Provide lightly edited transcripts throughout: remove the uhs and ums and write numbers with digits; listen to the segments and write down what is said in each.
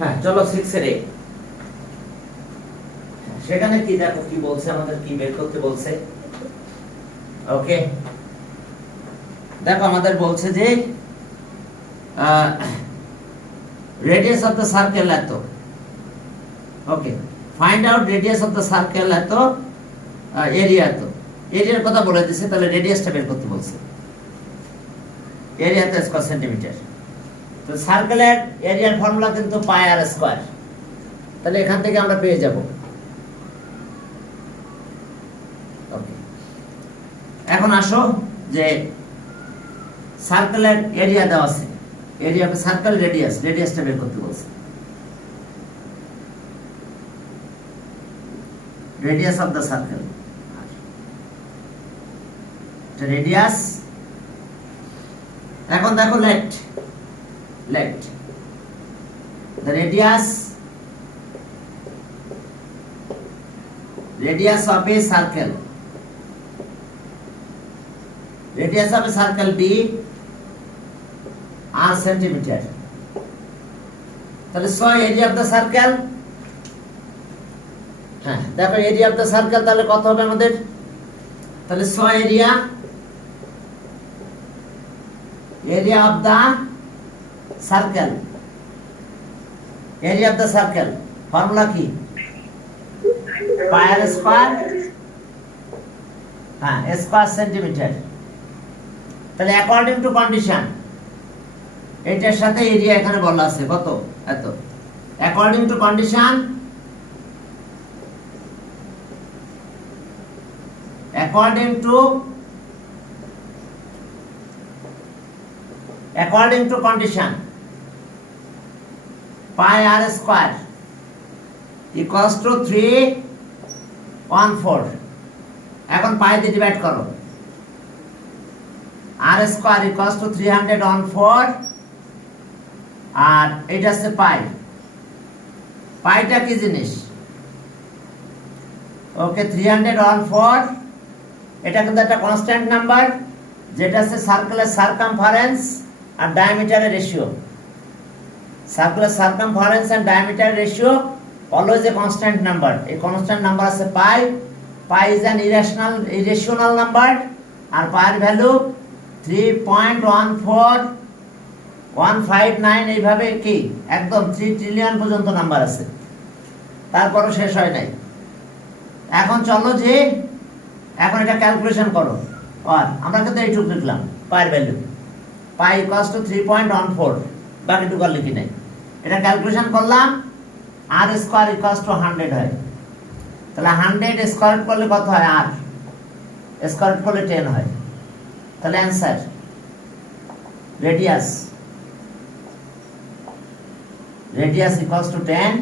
হ্যাঁ চলো 6 এর সেখানে কি দেখো কি বলছে, আমাদের কি বের করতে বলছে। ওকে দেখো আমাদের বলছে যে radius of the circle এত। Okay find out radius of the circle এত, এরিয়া এত। এরিয়ার কথা বলে দিয়েছে, তাহলে রেডিয়াসটা বের করতে বলছে। এরিয়া তো স্কয়ার সেন্টিমিটার, তো সার্কেলের এরিয়ার ফর্মুলা কিন্তু পাই আর স্কয়ার, তাহলে এখান থেকে আমরা পেয়ে যাব। ওকে এখন আসো যে সার্কেলের এরিয়া দেওয়া আছে, এরিয়া অফ সার্কেল রেডিয়াস, রেডিয়াসটা বের করতে বলছে। Radius of the circle, radius. এখন দেখো late the radius of a circle, radius of a circle be r centimeter, তাহলে 100 এরিয়া অফ দ্য সার্কেল। হ্যাঁ দেখো এরিয়া অফ দ্য সার্কেল তাহলে কত হবে আমাদের, তাহলে 100 area of the circle, area of the circle formula কি পাই আর স্কয়ার, হ্যাঁ স্কয়ার সেন্টিমিটার। তাহলে অ্যাকর্ডিং টু কন্ডিশন এটার সাথে এরিয়া এখানে বলা আছে কত এত, according to condition, according to condition pi r square equals to 314। এখন পাই দিয়ে ডিভাইড করো, r square equals to 314 আর এটা হচ্ছে পাই। পাইটা কি জিনিস, ওকে 314 এটা কিন্তু একটা কনস্ট্যান্ট নাম্বার, যেটা হচ্ছে সার্কেলের সারকামফারেন্স আর ডায়ামিটারের রেশিও। সার্কেলের circumference and diameter ratio always a constant number. এই কনস্ট্যান্ট নাম্বার আছে pi. Pi is an irrational number, আর পাইয়ের ভ্যালু 3.14159 এইভাবে কি একদম 3 ট্রিলিয়ন পর্যন্ত নাম্বার আছে, তারপরও শেষ হয় নাই। এখন চলো যে এখন এটা ক্যালকুলেশন করো, আর আমরা কিন্তু এইটুকু লিখলাম পাইয়ের ভ্যালু, পাই ইকুয়ালস টু 3.14, বাকিটুকু আর লিখি নাই। এটা ক্যালকুলেশন করলাম, আর স্কয়ার ইকুয়ালস টু 100 হয়, তাহলে 100 স্কয়ার করলে কত হয়, আর স্কয়ার করলে 10 হয়। তাহলে অ্যানসার রেডিয়াস ইকুয়ালস টু 10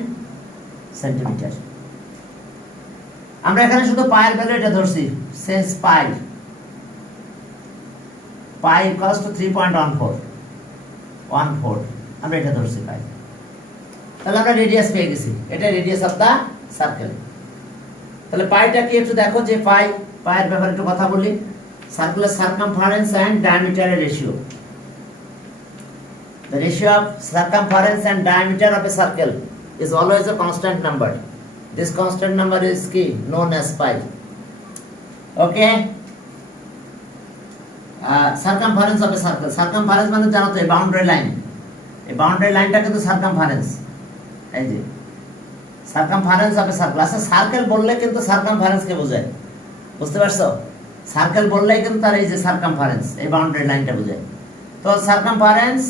সেন্টিমিটার। আমরা এখানে শুধু পাইয়ের ভ্যালু এটা ধরছি, সেন্স পাই ইকুয়ালস টু 3.14 আমরা এটা ধরছি পাই। তাহলে আমরা রেডিয়াস পেয়ে গেছি, এটা রেডিয়াস অফ দা সার্কেল। তাহলে পাইটা কি একটু দেখো, যে পাইয়ের ব্যাপারে একটু কথা বলি। সার্কুলার সারকামফারেন্স এন্ড ডায়ামিটারের ratio, the ratio of circumference and diameter of a circle is always a constant number. This constant number is key known as pi. Okay, circumference of a circle, circumference মানে জানো তো এই boundary line, এই বাউন্ডারি লাইনটা কিন্তু সারকামফারেন্স। এই যে circumference of a circle, আচ্ছা সার্কেল বললে কিন্তু সারকামফারেন্স কে বোঝায়, বুঝতে পারছো? সার্কেল বললেই কিন্তু তার এই যে সারকামফারেন্স, এই বাউন্ডারি লাইনটা বোঝায়। তো সারকামফারেন্স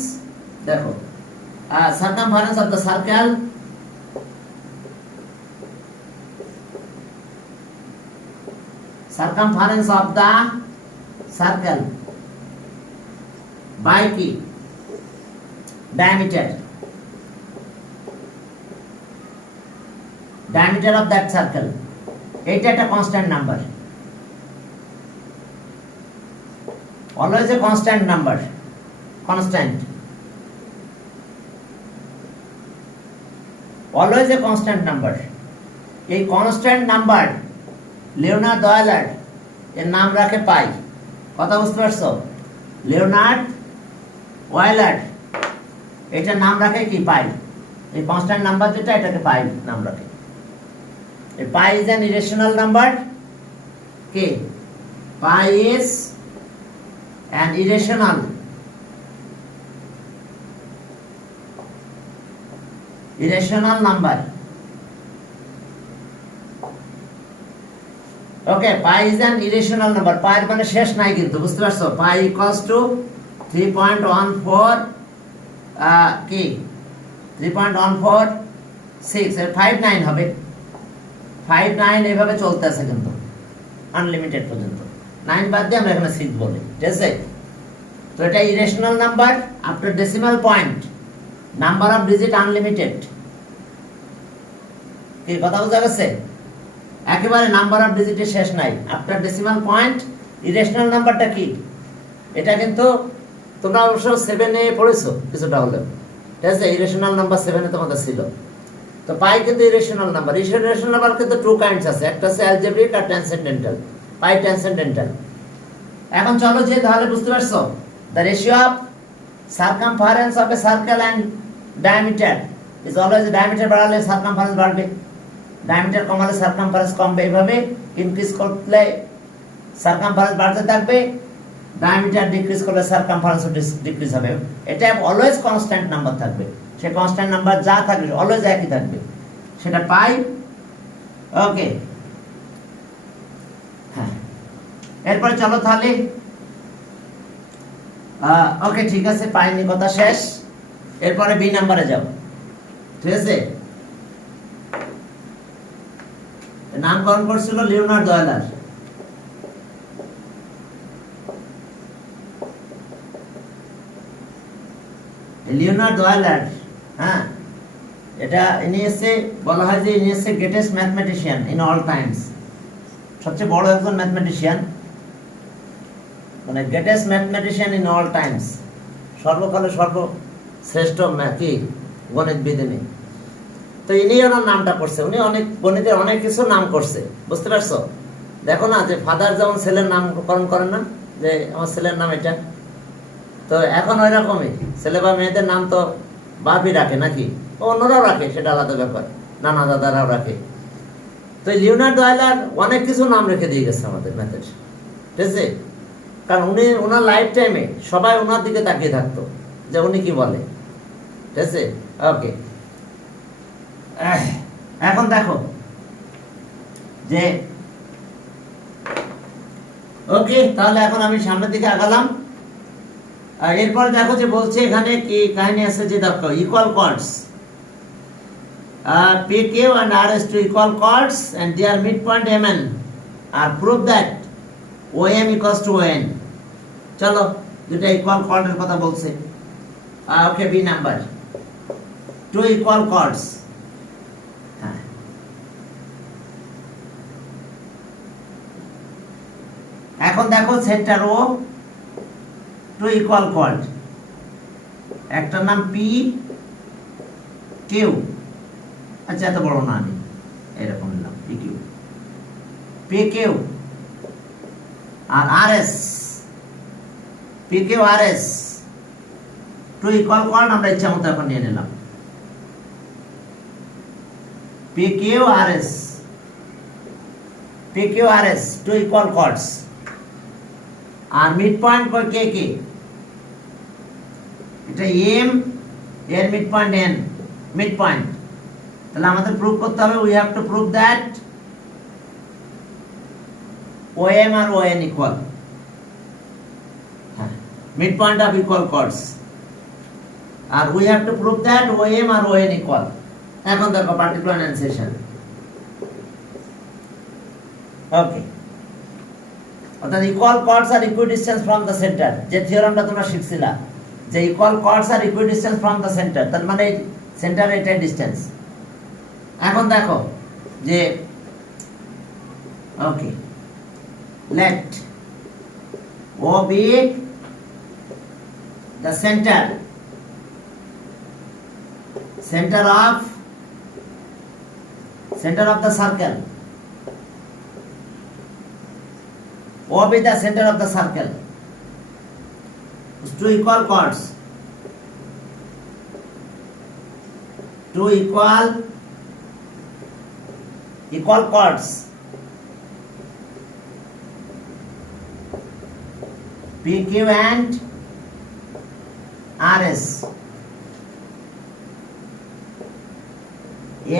দেখো, circumference of the circle, circumference of the circle by কি diameter of that circle, এটা একটা constant number, always a constant number, always a constant number. এই কনস্ট্যান্ট নাম্বার লিওনার্ড ওয়েলার এর নাম রাখে পাই, কথা বুঝতে পারছো? লিওনার্ড ওয়েলার এটার নাম রাখে কি পাই, এই কনস্ট্যান্ট নাম্বার যেটা এটাকে পাই নাম রাখে। এই pi is an irrational number. কে pi is an irrational number. Okay, pi is an irrational number. Pi মানে শেষ নাই কিন্তু, বুঝতে পারছো? পাই ইকুয়ালস টু 3.14 কি 3.146 এর 59 হবে। 59 এইভাবে চলতেছে কিন্তু আনলিমিটেড পর্যন্ত। 9 বাদ দিয়ে আমরা এখানে 6 বলি, ঠিক আছে? তো এটা irrational number after decimal point, number of digit unlimited. কি কথা বোঝা গেছে? একেবারে নাম্বার অফ ডিজিটের শেষ নাই, আফটার ডেসিমাল পয়েন্ট। ইরেশনাল নাম্বারটা কি? এটা কিন্তু তোমরা অবশ্য 7 এ পড়েছো কিছুটা হলেও, ঠিক আছে? ইরেশনাল নাম্বার 7 এ তোমাদের ছিল। তো পাই কিন্তু ইরেশনাল নাম্বার। ইরেশনাল নাম্বার কিন্তু টু কাইন্ডস আছে, একটা আছে অ্যালজেব্রিক আর ট্রান্সেন্ডেন্টাল। Pi transcendental. এখন চলো যে তাহলে বুঝতে পারছো the ratio of circumference of a circle and diameter is always, diameter বাড়ালে সারকামফারেন্স বাড়বে, ডায়ামিটার কমালে সারকামফারেন্স কমবে। এইভাবে ইনক্রিজ করলে সারকামফারেন্স বাড়তে থাকবে, ডায়ামিটার ডিক্রিজ করলে সারকামফারেন্সও ডিক্রিজ হবে। এটা অলওয়েজ কনস্ট্যান্ট নাম্বার থাকবে। সে কনস্ট্যান্ট নাম্বার যা থাকবে অলওয়েজ একই থাকবে, সেটা পাই। ওকে, হ্যাঁ, এরপরে চলো তাহলে। ওকে, ঠিক আছে, পাই নিয়ে কথা শেষ। এরপরে বি নাম্বারে যাও, ঠিক আছে? নামকরণ করছিল লিওনার্দো অয়েলার। লিওনার্দো অয়েলার, হ্যাঁ, এটা ইনি এসে বলা হয় যে ইনি এসে greatest mathematician in all times, সবচেয়ে বড় একজন ম্যাথমেটিশিয়ান, মানে greatest mathematician in all times, সর্বকালে সর্বশ্রেষ্ঠ কি গণিতবিদ ইনি। তো ইনি ওনার নামটা করছে, উনি অনেক গণিতের অনেক কিছু নাম করছে, বুঝতে পারছো? দেখো না যে ফাদার যেমন ছেলের নামকরণ করেন না, যে আমার ছেলের নাম এটা, তো এখন ওই রকমই ছেলে বা মেয়েদের নাম তো বাপই রাখে নাকি, অন্যরাও রাখে, সেটা আলাদা ব্যাপার, নানা দাদারাও রাখে। তো লিওনার্দো অয়েলার অনেক কিছু নাম রেখে দিয়ে গেছে আমাদের ম্যাথের, ঠিক আছে? কারণ উনি ওনার লাইফ টাইমে সবাই ওনার দিকে তাকিয়ে থাকতো যে উনি কি বলে, ঠিক আছে? ওকে, এখন দেখো যে ওকে, তাহলে এখন আমি সামনের দিকে আগালাম। এরপর দেখো যে বলছে এখানে কি কাহিনী আছে, যে দেখো equal co-ords, PQ and RS to equal chords and their midpoint MN are prove that OM equals to ON. চলো দুটা ইকুয়াল কর্ডের কথা বলছে। Okay, B number, two equal chords. হ্যাঁ, এখন দেখো centre O two equal chord, একটার নাম পি কিউ, আচ্ছা এত বড় না, আমি এরকম নিলাম পি কিউ, পি কিউ আর R S, P Q R S two equal chord আমরা ইচ্ছা মতো এখন নিয়ে নিলাম। P Q R S, P Q R S two equal chords, আর মিড পয়েন্ট কই কে কে, এটা এম এর mid point N, mid point. তাহলে আমাদের প্রুভ করতে হবে, we have to prove that OM আর ON equal, mid point of equal chords, আর we have to prove that OM আর ON ইকুয়াল। এখন দেখো পার্টিকুলার এনান্সিয়েশন। ওকে, অর্থাৎ ইকুয়াল কর্ডস আর ইকুইডিস্টেন্স ফ্রম দ্য সেন্টার, যে থিওরামটা তোমরা শিখছিলা যে ইকুয়াল কর্ডস আর ইকুইডিস্টেন্স ফ্রম দ্য সেন্টার, তার মানে সেন্টার এটাই ডিসটেন্স। এখন দেখো যে ওকে, let O be the center of the circle, O be the center of the circle, two equal chords, two equal chords PQ and RS.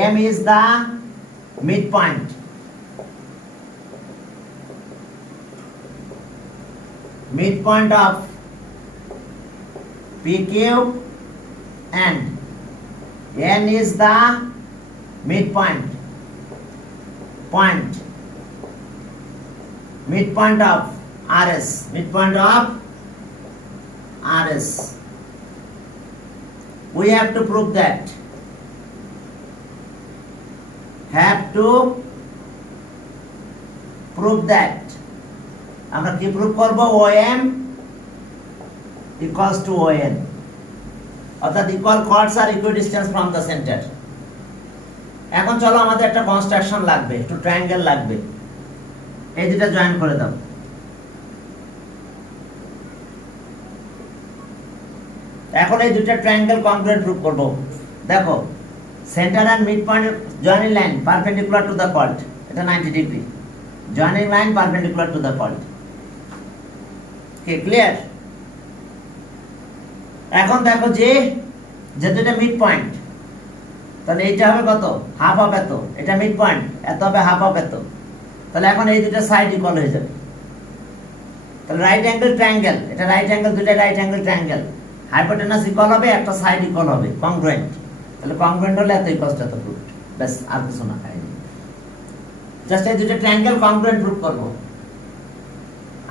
M is the midpoint. Midpoint of PQ and N is the midpoint. Midpoint of RS. Midpoint of RS. We have to prove that. আমরা কি প্রুভ করব? OM equals to ON, অর্থাৎ equal chords are equidistant from the center. এখন চলো আমাদের একটা কনস্ট্রাকশন লাগবে, একটু ট্রায়াঙ্গেল লাগবে। এই দুটো জয়েন করে দাও। এখন এই দুটো ট্রায়াঙ্গেল কংগ্রুয়েন্ট প্রুভ করব। দেখো, centre and mid point joining line perpendicular to the chord, এটা 90 degree. Joining line perpendicular to the chord। Clear? এখন দেখো যে যেহেতু এটা মিড পয়েন্ট, তাহলে এইটা হবে কত? হাফ অফ এত। এটা মিড পয়েন্ট, এত হবে হাফ অফ এত। তাহলে এখন এই দুটো সাইড ইকুয়াল হয়ে যাবে। তাহলে রাইট অ্যাঙ্গেল ট্রায়াঙ্গেল, এটা রাইট অ্যাঙ্গেল, দুটো right angle triangle. Hypotenuse equal হবে, একটা সাইড ইকুয়াল হবে, কংগ্রুয়েন্ট। তাহলে কংগ্রুয়েন্ট হলে এত ইকুয়ালস এত প্রুফ। ব্যাস, আর কিছু না, জাস্ট এই দুটো ট্রায়াঙ্গেল কংগ্রুয়েন্ট প্রুফ করব।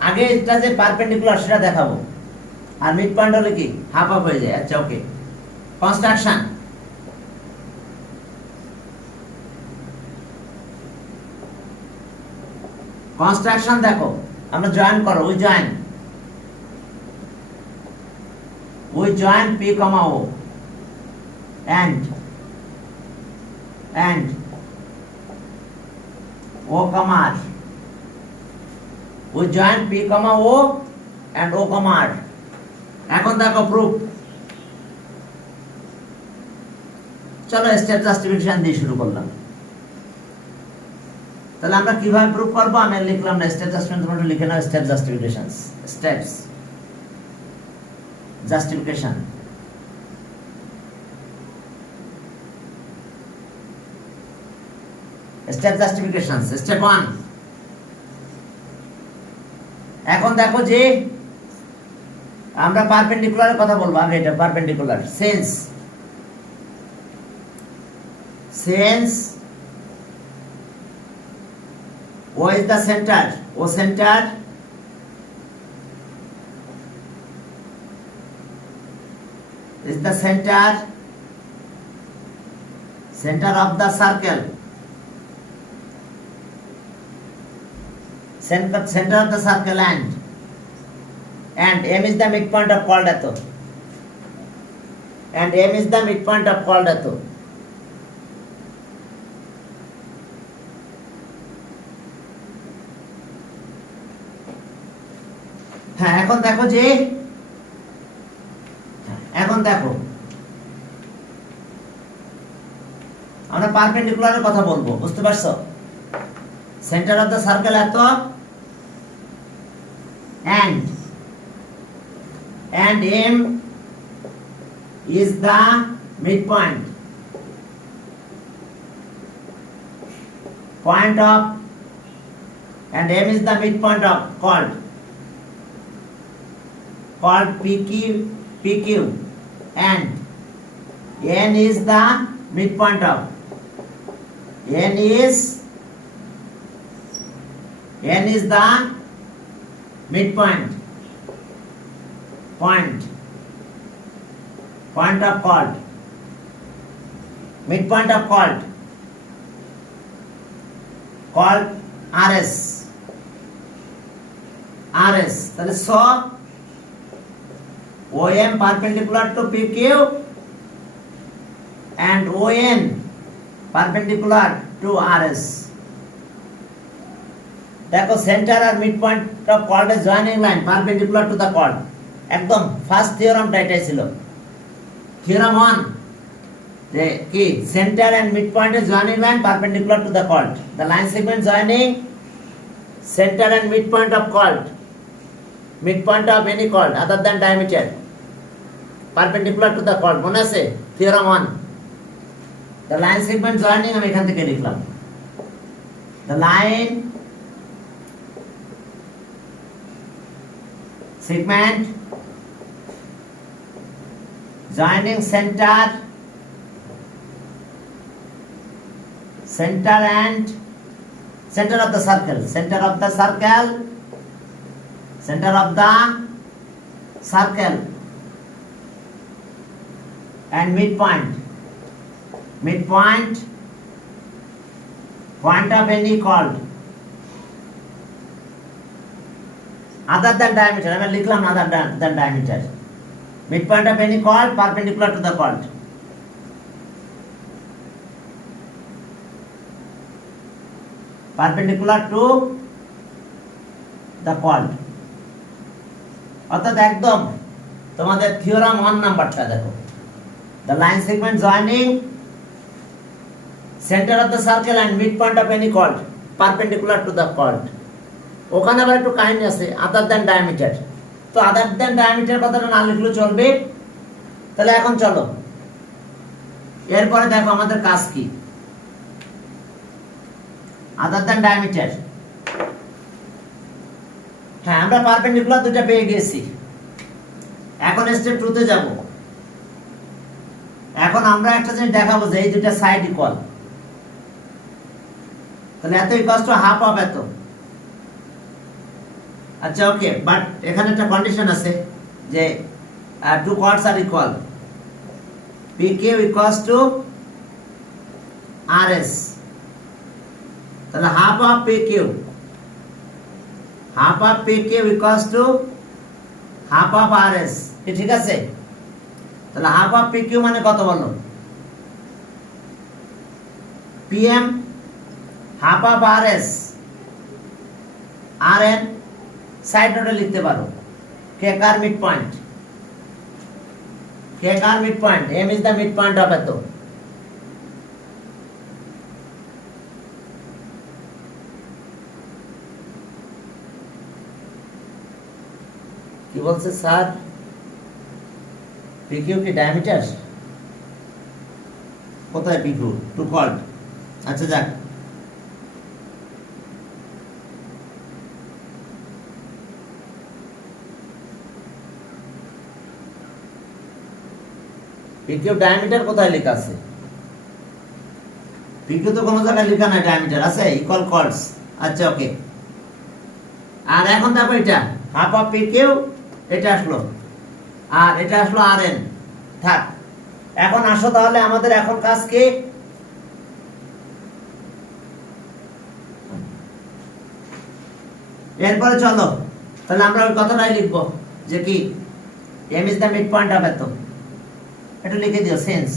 আগে এটা যে পারপেন্ডিকুলার সেটা দেখাবো, আর মিড পয়েন্ট হলে কি হাফ অফ হয়ে যায়। আচ্ছা, ওকে। কনস্ট্রাকশন দেখো, আমরা জয়েন করো। We join P, O and O, R. We join P, O and O, R. এখন দেখো প্রুফ। চলো স্টেপ জাস্টিফিকেশন দিয়ে শুরু করলাম। তাহলে আমরা কিভাবে প্রুফ করবো? আমি লিখলাম না স্টেপ জাস্টিফিকেশন, তোমরা লিখে নাও step justifications. Steps justification. Step justification. Step 1। এখন দেখো যে আমরা পারপেন্ডিকুলারের কথা বলবো। আগে এটা perpendicular. Sense O is the center. O center is the center of the circle. Center of the circle and M is the midpoint of chord eto. And M is the midpoint of chord eto. হ্যাঁ, এখন দেখো আমরা পারপেন্ডিকুলারের কথা বলবো, বুঝতে পারছো? Centre of the circle এত, and M is the midpoint of, and M is the midpoint of chord PQ, and N is the midpoint of, N is the midpoint point of chord, midpoint of chord RS. তাহলে so OM perpendicular to PQ and ON perpendicular to RS. দেখো centre আর mid point of কর্ডের joining line perpendicular to the chord. একদম first থিওরামটা এটাই ছিল। থিওরাম 1 যে কি center and midpoint is joining line perpendicular to the chord. The line segment joining center and midpoint of chord, midpoint of any chord other than diameter perpendicular to the chord. মনে আছে theorem 1. The line segment joining আমি এখান থেকে লিখলাম, the line segment joining center and center of the circle, center of the circle and midpoint point of any chord other than diameter. আমি লিখলাম other than diameter. Midpoint of any chord perpendicular to the chord. Perpendicular to the chord. অর্থাৎ একদম তোমাদের থিওরাম 1 নাম্বারটা দেখো, the line segment joining center of the circle and midpoint of any chord perpendicular to the chord. ওখানে আবার একটু কাহিনী আছে, other than diameter. তো other than diameter কথাটা না লিখলেও চলবে। তাহলে এখন চলো এরপরে দেখো আমাদের কাজ কি। other than diameter, হ্যাঁ আমরা পারপেন্ডিকুলার দুটো পেয়ে গেছি। এখন স্টেপ 2 তে যাব। এখন আমরা একটা জিনিস দেখাবো যে এই দুটো সাইড ইকুয়াল, তাহলে এত ইকুয়ালস টু হাফ অফ এত। আচ্ছা ওকে, বাট এখানে একটা কন্ডিশন আছে যে two chords are equal, PQ equals to RS। তাহলে half of PQ equals to half of RS, ঠিক আছে? তাহলে হাফ অফ PQ মানে কত বলো? PM half of RS, RN side নোটে লিখতে পারো কে কার mid point, M is the midpoint of এত। কি বলছে স্যার? PQ কি ডায়ামিটার? কোথায় PQ? To chord। আচ্ছা যাক, PQ ডায়ামিটার কোথায় লেখা আছে? PQ তো কোনো জায়গায় লেখা নাই, ডায়ামিটার আছে ইকুয়াল chords। আচ্ছা ওকে, আর এখন দেখো এটা হাফ অফ PQ, এটা আসলো আর এটা আসলো RN। থাক, এখন আসো তাহলে আমাদের এখন কাজ কি? এরপরে চলো তাহলে আমরা ওই কথাটাই লিখবো যে কি M is the midpoint of এত। এটা লিখে দিও, sense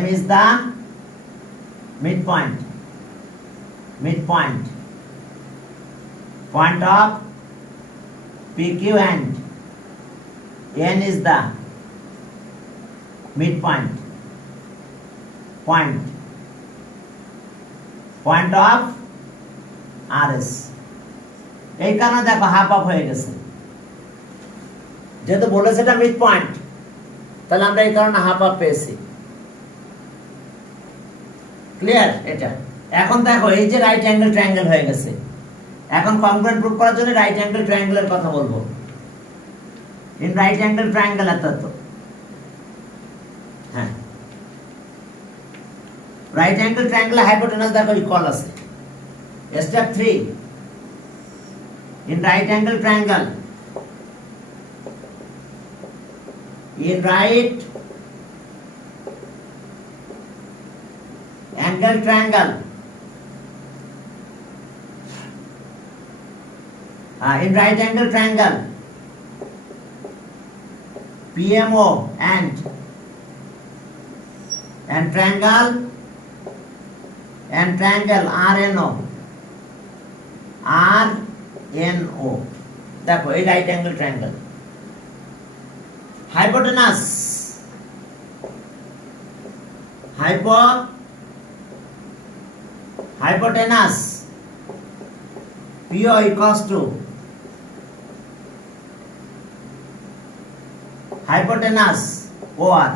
M is the midpoint point of PQ and N is the midpoint point of RS। এই কারণে দেখো হাফ অফ হয়ে গেছে, যেহেতু বলেছে এটা মিড পয়েন্ট, তাহলে আমরা এই কারণে হাফ অফ পেয়েছি। ক্লিয়ার এটা? এখন দেখো এই যে রাইট অ্যাঙ্গেল ট্রায়াঙ্গেল হয়ে গেছে, এখন কংগ্রুয়েন্ট প্রুফ করার জন্য রাইট অ্যাঙ্গেল ট্রায়াঙ্গেলের কথা বলবো। ইন রাইট অ্যাঙ্গেল ট্রায়াঙ্গেল এত, হ্যাঁ রাইট অ্যাঙ্গেল ট্রায়াঙ্গেল হাইপোটেনাস দেখো ইকুয়াল আছে। স্টেপ 3, in right angle triangle, in right angle triangle, in right angle triangle PMO and triangle RNO দেখো এই right angle triangle. hypotenuse hypotenuse PO equals to hypotenuse OR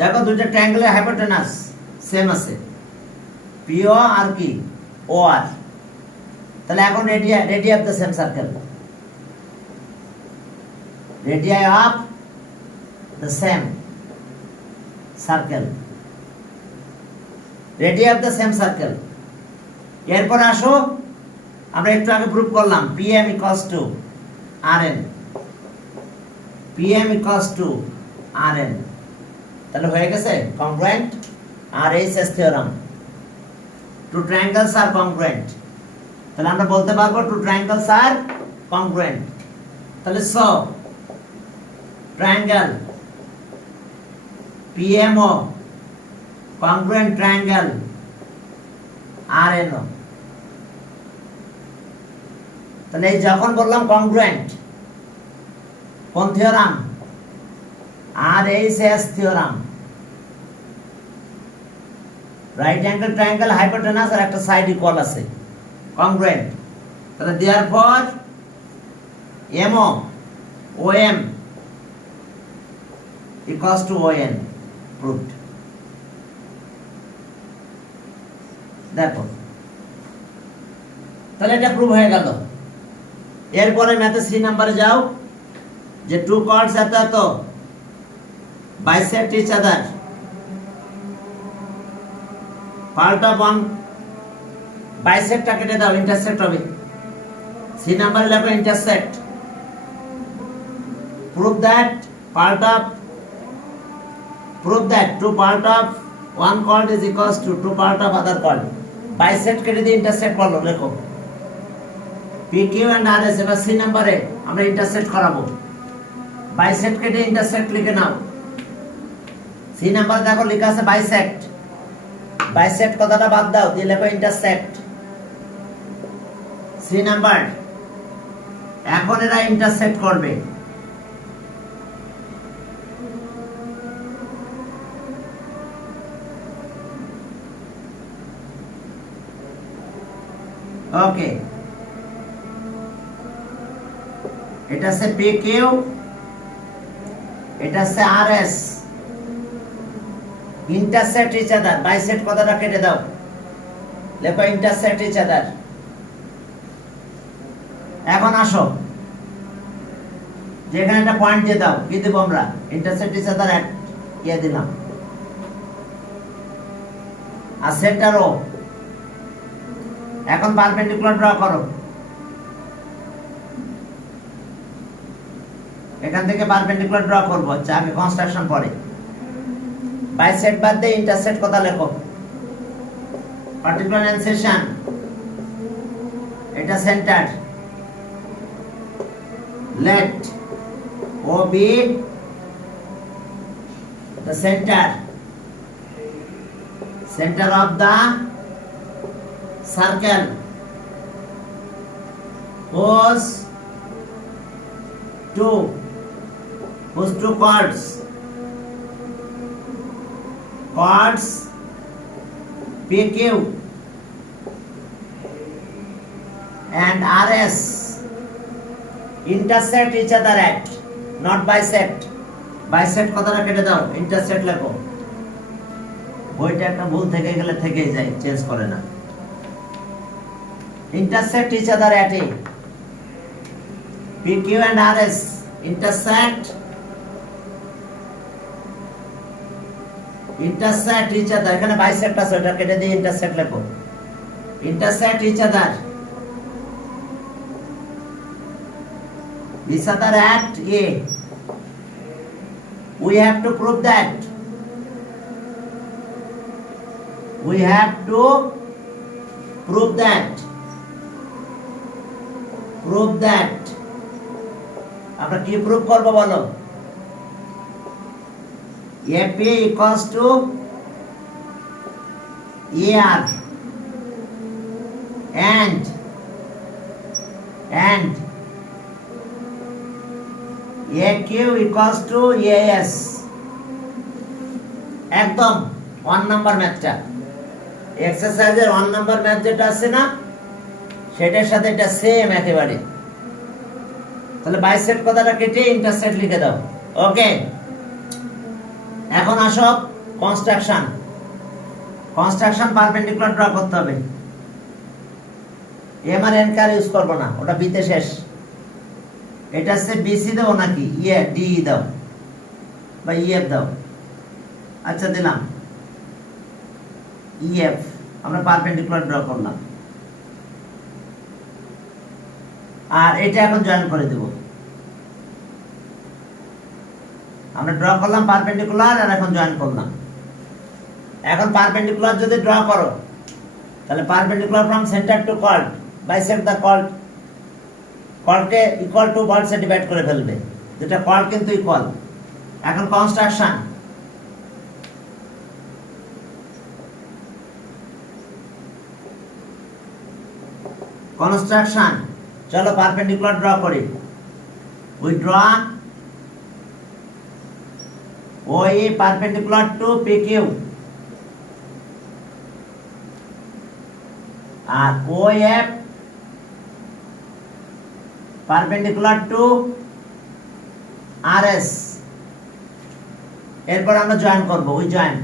দেখো দুইটা ট্রায়াঙ্গেলের hypotenuse same আছে PO আর কি OR তাহলে এখন radii of the same circle radii of the same circle radii of the same circle এরপর আসো আমরা একটু আগে প্রুফ করলাম PM equals to RN PM equals to RN তাহলে হয়ে গেছে congruent RHS theorem two triangles are congruent তাহলে আমরা বলতে পারবো two triangles are congruent তাহলে so triangle PMO congruent triangle RNO তাহলে যখন বললাম congruent কোন theorem RHS theorem right angle triangle hypotenuse আর একটা সাইড ইকুয়াল আছে congruent তাহলে therefore MO OM equals to ON proved দেখো তাহলে এটা প্রুভ হয়ে গেল এরপরে ম্যাথে 3 নম্বরে যাও যে টু কর্ডস এত bisect each other part of one bisect টা কেটে দাও intersect হবে 3 নম্বরে লেখো intersect prove that two part of one chord is equals to two part of other chord bisect কেটে দিয়ে intersect বলো লেখো PQ and RS এবার 3 নম্বরে আমরা intersect করাবো bisect কেটে intersect লিখে নাও 3 নাম্বার দেখো লেখা আছে bisect কথাটা বাদ দাও দিয়ে লেখো intersect 3 নাম্বার এখন এরা intersect করবে ওকে এটা আছে PQ এটা আছে RS intersect each other bisect কথাটা কেটে দাও লেখো intersect each other এখন আসো যেখানে একটা পয়েন্ট দিয়ে দাও কি দেব আমরা intersect each other at কে দিলাম আর সেন্টার ও এখন পারপেন্ডিকুলার ড্র করো এখান থেকে পারপেন্ডিকুলার ড্র করব আচ্ছা আমি কনস্ট্রাকশন পরে bisect বাদ দিয়ে intersect কথা লেখো পার্টিকুলার ইনসেশন এটা centre let O be the center of the circle whose two chords PQ and RS intersect each other at not bisect কথাটা কেটে দাও intersect লেখো বইটা একটা ভুল থেকে গেলে থেকেই যায় চেঞ্জ করে না intersect each other at a PQ and RS intersect each other এখানে bisect আছে ওটা কেটে দিয়ে intersect লেখো intersect each other at A we have to prove that আমরা কি প্রুভ করব বলো AP equals to AR and AQ equals to AS, একদম 1 নাম্বার ম্যাথটা, এক্সারসাইজের 1 নাম্বার ম্যাথ যেটা আছে না, সেটার সাথে এটা সেম একেবারে। তাহলে বাইসেক্ট কথাটা কেটে ইন্টারসেক্ট লিখে দাও। ওকে, এখন আসো কনস্ট্রাকশন। কনস্ট্রাকশন পারপেন্ডিকুলার ড্র করতে হবে। M R N car use করবো না, ওটা বিতে শেষ। এটা হচ্ছে বিসি দাও নাকি ডি দাও বা ইএফ দাও। আচ্ছা দিলাম ইএফ, আমরা পারপেন্ডিকুলার ড্র করলাম, আর এটা এখন জয়েন করে দেব। আমরা ড্র করলাম পারপেন্ডিকুলার, আর এখন জয়েন করলাম। এখন পারপেন্ডিকুলার যদি ড্র করো, তাহলে perpendicular from centre to chord bisect the chord, কর্ডকে ইকুয়াল টু বর্ডসে ডিভাইড করে ফেলবে, যেটা কর্ড কিন্তু ইকুয়াল। এখন কনস্ট্রাকশন, কনস্ট্রাকশন চলো পারপেন্ডিকুলার ড্র করি। We draw OE perpendicular to PQ আর OF perpendicular to RS। এরপর আমরা জয়েন করব, উই জয়েন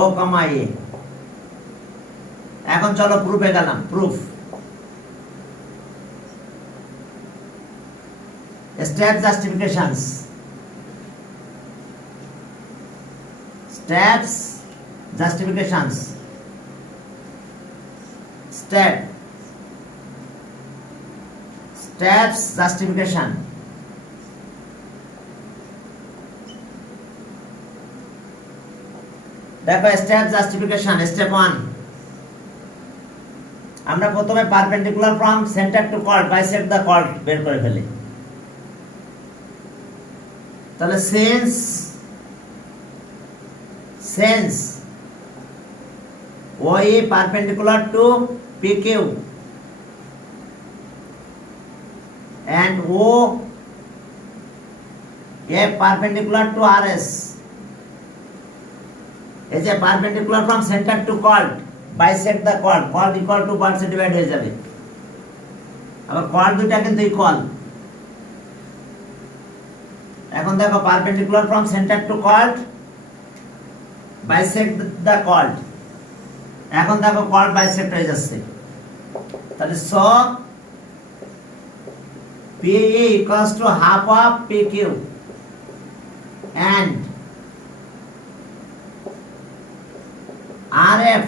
O, A। এখন চলো প্রুফে গেলাম। Proof, step justifications, steps justifications, steps justification। দেখো স্টেপ জাস্টিফিকেশন, স্টেপ 1, আমরা প্রথমে perpendicular from centre to chord bisect the chord বের করে ফেলি। তাহলে since OE perpendicular to PQ and OF perpendicular to RS, এই যে perpendicular from centre to chord bisect the chord, chord equal two বর্ডসে divide হয়ে যাবে। আবার কর্ড দুটো কিন্তু ইকুয়াল। এখন দেখো perpendicular from centre to chord bisect the chord, এখন দেখো কর্ড বাইসেক্ট হয়ে যাচ্ছে। তাহলে so PE equals to half of PQ and RF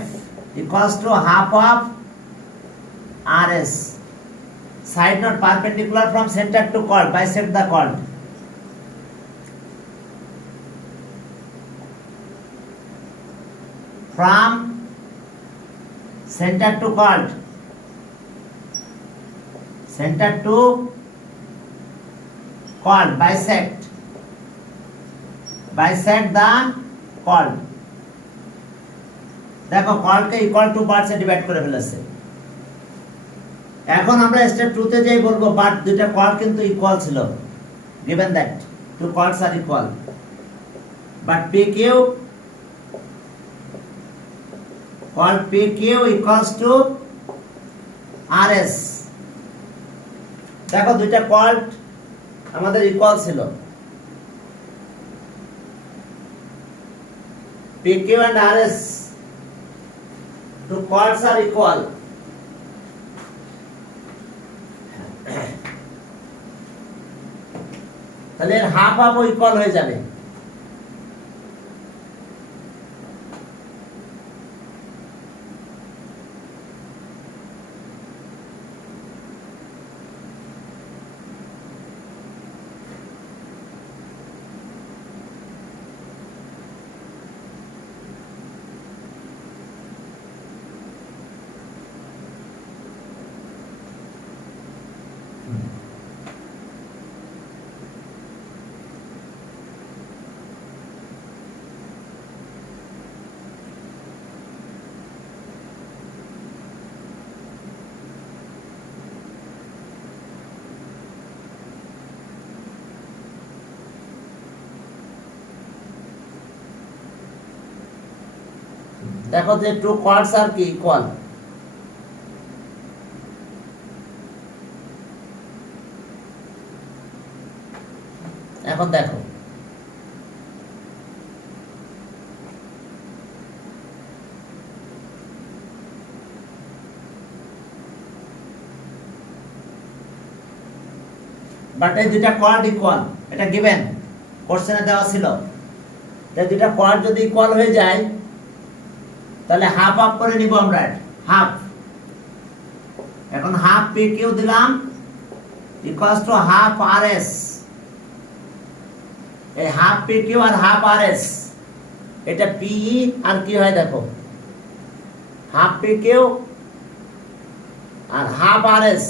equals to half of RS. Side note, perpendicular from center to chord bisect the chord. From center to chord, center to chord bisect the chord। দেখো কর্ডকে equal two পার্টসে ডিভাইড করে ফেলেছে। এখন আমরা স্টেপ 2 তে যাই, বলবো বাট দুইটা কর্ড কিন্তু ইকুয়াল ছিল, given that two chords are equal but PQ chord PQ equals to RS। দেখো দুইটা কর্ড আমাদের ইকুয়াল ছিল, PQ and RS, two chords are equal। তাহলে এর হাফ হাফও ইকুয়াল হয়ে যাবে। দেখো যে টু কোয়ার্টস আর কি ইকুয়াল, এখন দেখো বাট এই দুইটা কোয়ার্ড ইকুয়াল, এটা গিভেন কোশ্চেনে দেওয়া ছিল। তাই দুইটা কোয়ার্ড যদি ইকুয়াল হয়ে যায় তাহলে হাফ হাফ করে নিব আমরা, হাফ। এখন হাফ পি কিউ দিলাম equals to half R S. এই হাফ পি কিউ আর হাফ আর এস, এটা পিই আর কি হয় দেখো, হাফ পি কিউ আর হাফ আর এস।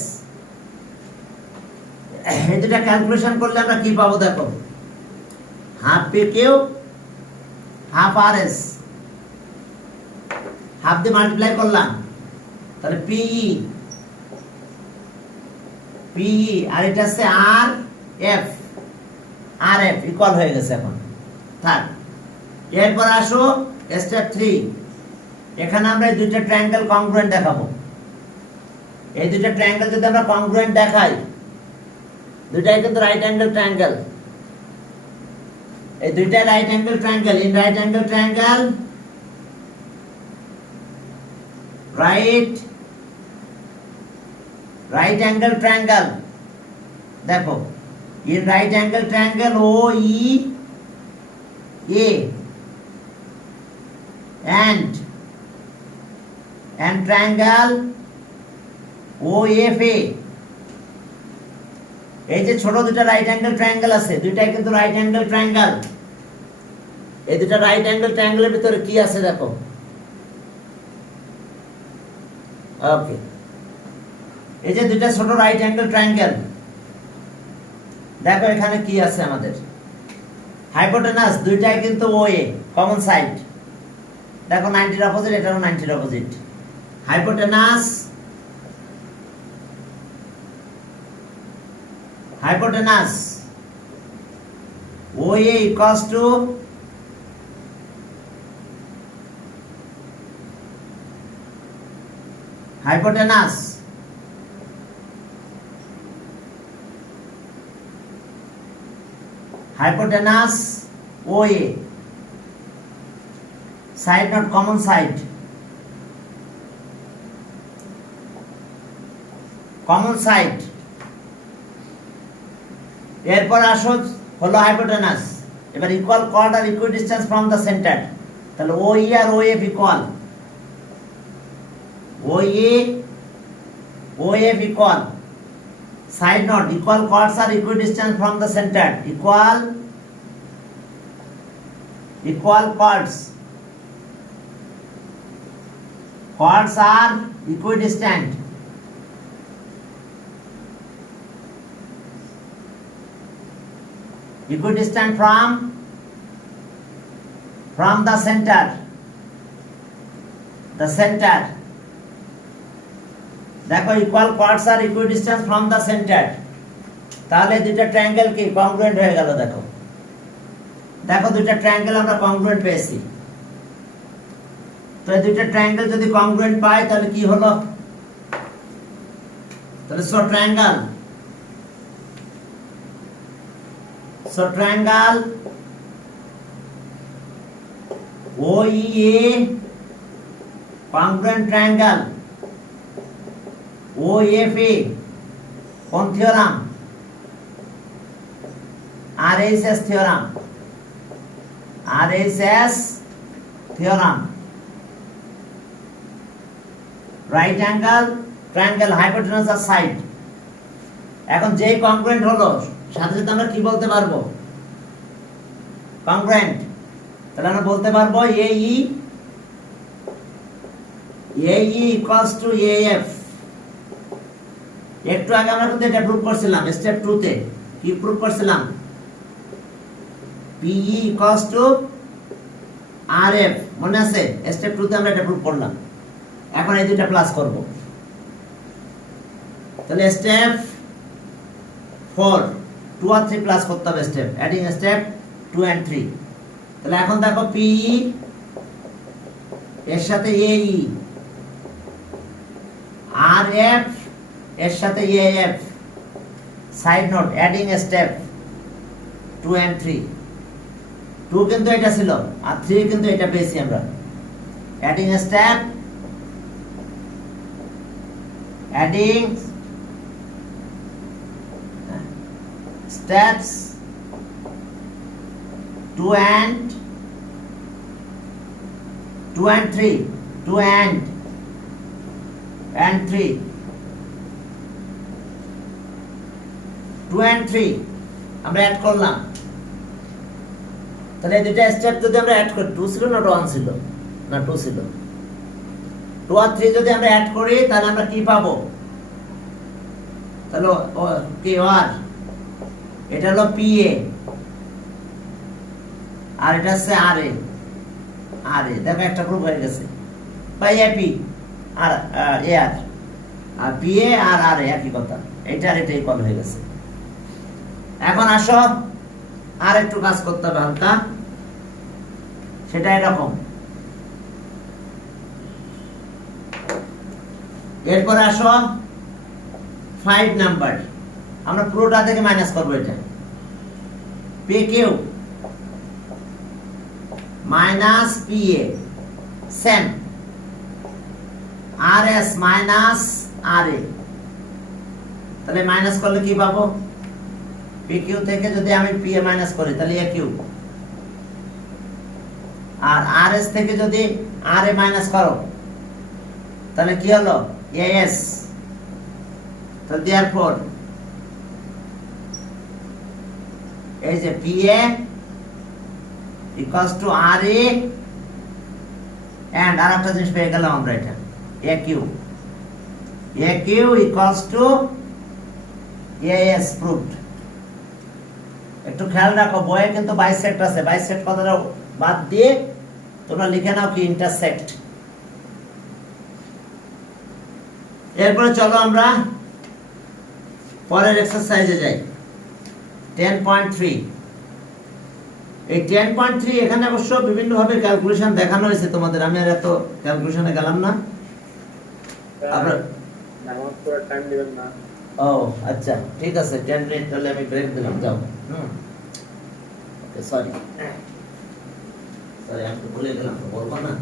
এই দুটা ক্যালকুলেশন করলে আমরা কি পাবো দেখো, half P Q half R S, half দিয়ে মাল্টিপ্লাই করলাম তাহলে পিই, পিই আর এটা হচ্ছে R F, R F equal হয়ে গেছে। এখন থাক, এরপর আসো স্টেপ 3। এখানে আমরা এই দুইটা ট্রায়াঙ্গেল কংগ্রুয়েন্ট দেখাবো। এই দুইটা ট্রায়াঙ্গেল যদি আমরা কংগ্রুয়েন্ট দেখাই, দুইটাই কিন্তু রাইট অ্যাঙ্গেল ট্রায়াঙ্গেল, এই দুইটাই right angle triangle. In right angle triangle, right angle triangle, দেখো in right angle triangle OEA and triangle OFA, এই যে ছোট দুটো রাইট অ্যাঙ্গেল ট্রায়াঙ্গেল আছে, দুইটাই কিন্তু রাইট অ্যাঙ্গেল ট্রায়াঙ্গেল। এই দুটো রাইট অ্যাঙ্গেল ট্রায়াঙ্গেলের ভিতরে কি আছে দেখো, ওকে, এই যে দুইটা ছোট রাইট অ্যাঙ্গেল ট্রায়াঙ্গেল, দেখো এখানে কি আছে আমাদের, হাইপোটেনাস দুইটাই কিন্তু ওএ কমন সাইড, দেখো 90 এর অপোজিট, এটাও 90 এর opposite. Hypotenuse OA equals to hypotenuse OA, side not common side, common side। এরপর আসো হলো হাইপোটেনাস, এবার ইকুয়াল কর্ড আর equidistance from the centre, তাহলে OE আর OF equal, OF equal, side not equal chords are equidistant from the center, equal chords are equidistant, from the center, দেখো equal chords আর equidistance from the centre, তাহলে দুইটা ট্রায়াঙ্গেল কি কংগ্রুয়েন্ট হয়ে গেল। দেখো দেখো দুইটা ট্রায়াঙ্গেল আমরা কংগ্রুয়েন্ট পেয়েছি। তো এই দুইটা ট্রায়াঙ্গেল যদি কংগ্রুয়েন্ট পাই তাহলে কি হলো, তাহলে so triangle OEA congruent triangle OFA কোন theorem, RHS theorem, right angle triangle hypotenuse আর সাইড। এখন যেই কংগ্রুয়েন্ট হলো সাথে সাথে আমরা কি বলতে পারবো, কংগ্রুয়েন্ট, তাহলে আমরা বলতে পারবো AE equals to AF। একটু আগে আমরা কিন্তু এটা প্রুভ করছিলাম স্টেপ 2 তে, কি প্রুভ করছিলাম, PE equals to RF, মনে আছে স্টেপ 2 তে আমরা এটা প্রুভ করলাম। এখন এই দুটো প্লাস করব, তাহলে স্টেপ 4 2 আর 3 প্লাস করতে হবে, স্টেপ অ্যাডিং স্টেপ 2 and 3। তাহলে এখন দেখো PE এর সাথে এই আর এফ এর সাথে F side note adding step 2 and 3 2 কিন্তু এটা ছিল আর 3 কিন্তু এটা পেয়েছি আমরা অ্যাডিং স্টেপ অ্যাডিং steps 2 and 3 2 and 3 2 and 3 আমরা অ্যাড করলাম তাহলে এই দুটো স্টেপ যদি আমরা অ্যাড করি 2 ছিল না 1 ছিল না 2 ছিল 2 আর 3 যদি আমরা অ্যাড করি তাহলে আমরা কি পাবো তাহলে কি আর এটা হলো পিএ আর এটা হচ্ছে আরএ দেখো একটা গ্রুপ হয়ে গেছে বাই এপি আর এআর আর পিএ আর আরএ একই কথা এটা আর এটা ইকুয়াল হয়ে গেছে এখন আসো আর একটু কাজ করতে হবে হালকা সেটা এরকম এরপরে আসো 5 নাম্বার আমরা পুরোটা থেকে মাইনাস করব এটা P Q minus P A same R S minus R A তাহলে মাইনাস করলে কি পাবো পি কিউ থেকে যদি আমি পি এ মাইনাস করি তাহলে এ কিউ আর আর এস থেকে যদি আর এ মাইনাস করো তাহলে কি হলো এ এস তো देयरफॉर এই যে PA equals to RA and আর একটা জিনিস পেয়ে গেলাম আমরা এটা AQ equals to AS proved একটু খেয়াল রাখো বইয়ে কিন্তু বাইসেক্ট আছে বাইসেক্ট কথাটা বাদ দিয়ে তোমরা লিখে নাও কি ইন্টারসেক্ট এরপরে চলো আমরা পরের এক্সারসাইজে যাই 10.3 এই 10.3 এখানে অবশ্য বিভিন্ন ভাবে ক্যালকুলেশন দেখানো হয়েছে তোমাদের আমি আর এত ক্যালকুলেশনে গেলাম না আমরা নামাজ পড়ার টাইম দিবেন না ও আচ্ছা ঠিক আছে 10 মিনিট তাহলে আমি ব্রেক দিলাম যাও ওকে সরি আমি তো ভুলে গেলাম বলবো না